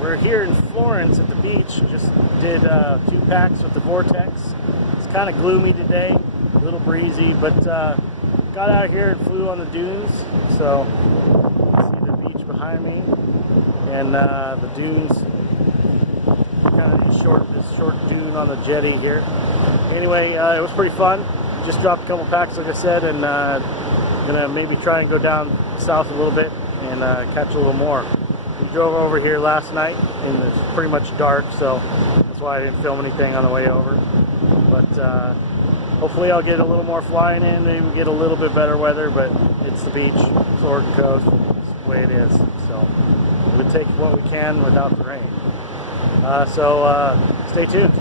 We're here in Florence at the beach. Just did 2 packs with the Vortex. It's kind of gloomy today, a little breezy, but got out here and flew on the dunes. So you see the beach behind me and the dunes. Kind of this short dune on the jetty here. Anyway, it was pretty fun. Just dropped a couple packs, like I said, and gonna maybe try and go down south a little bit and catch a little more. We drove over here last night and it's pretty much dark, so that's why I didn't film anything on the way over. But hopefully I'll get a little more flying in, maybe get a little bit better weather, but it's the beach, Florida coast, it's the way it is. So we'll take what we can without the rain. So stay tuned.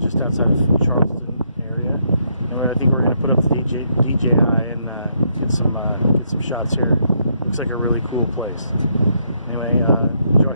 Just outside of Charleston area. Anyway, I think we're going to put up the DJI and get some shots here. Looks like a really cool place. Anyway, enjoy.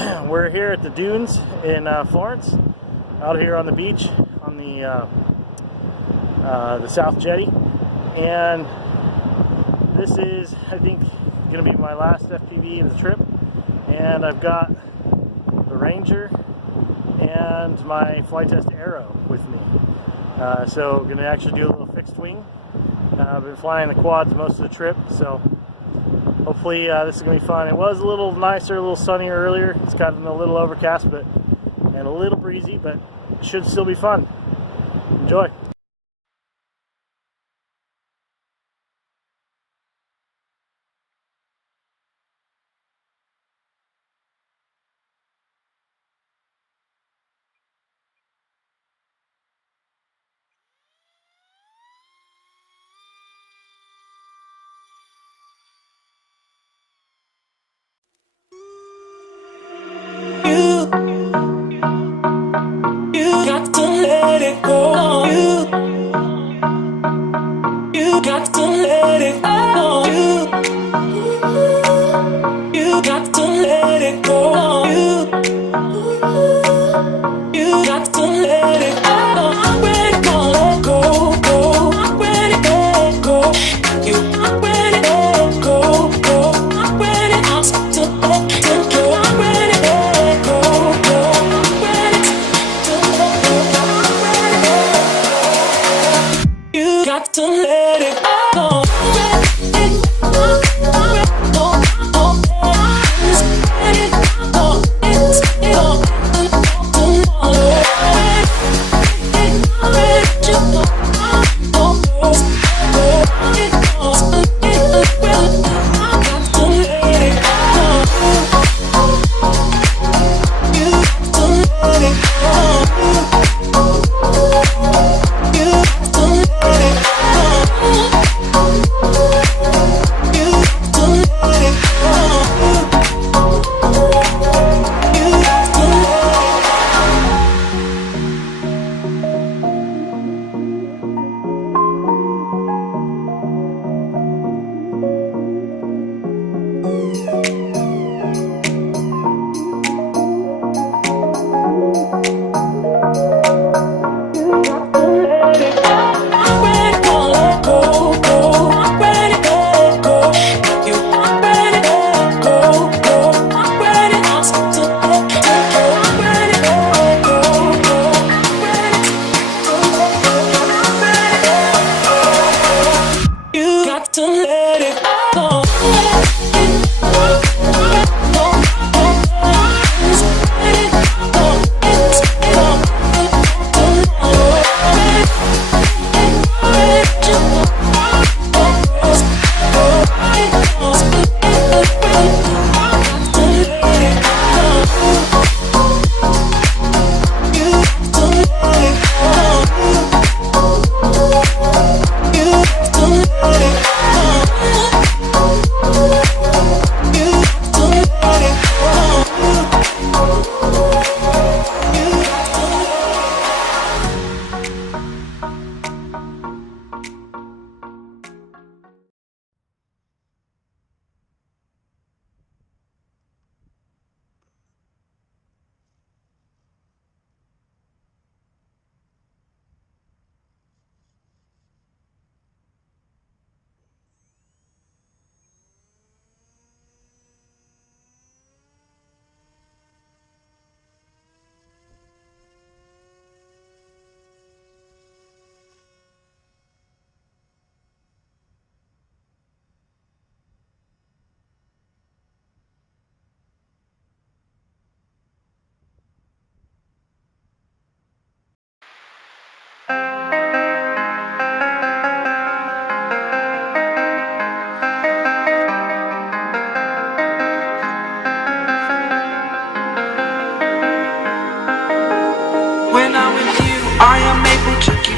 We're here at the dunes in Florence, out here on the beach on the South Jetty, and this is, I think, going to be my last FPV of the trip. And I've got the Ranger and my flight test Arrow with me. So going to actually do a little fixed wing. I've been flying the quads most of the trip, so hopefully this is going to be fun. It was a little nicer, a little sunnier earlier. It's gotten a little overcast and a little breezy, but it should still be fun. Enjoy. You got to let it go. You got to let it go. You got to let it go. You got to let it go. I'm ready to let go, go. I'm ready to let go. I'm ready to let go, go. I'm ready to let go. I'm ready to let go, go. I'm ready to let go. I'm ready. You got to let it go.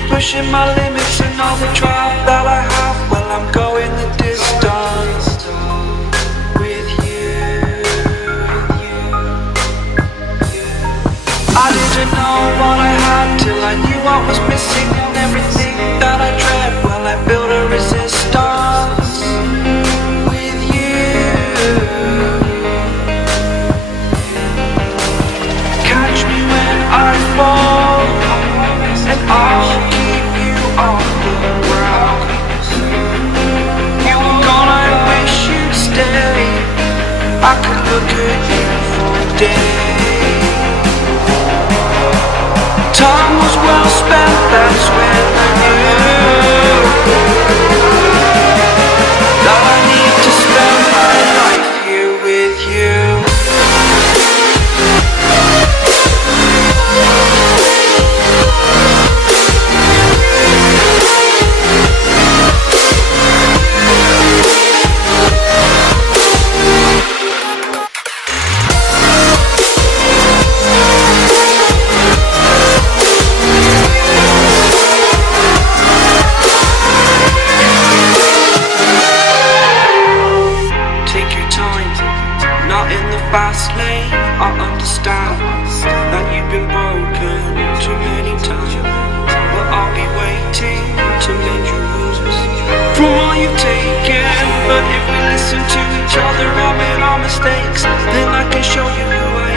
Pushing my limits and all the drive that I have. Well, I'm going the distance with you. I didn't know what I had till I knew what was missing, and everything that I dread, well, I built a resistance with you. understand that you've been broken too many times. But I'll be waiting to mend your wounds from all you've taken. But if we listen to each other, admit our mistakes, then I can show you who I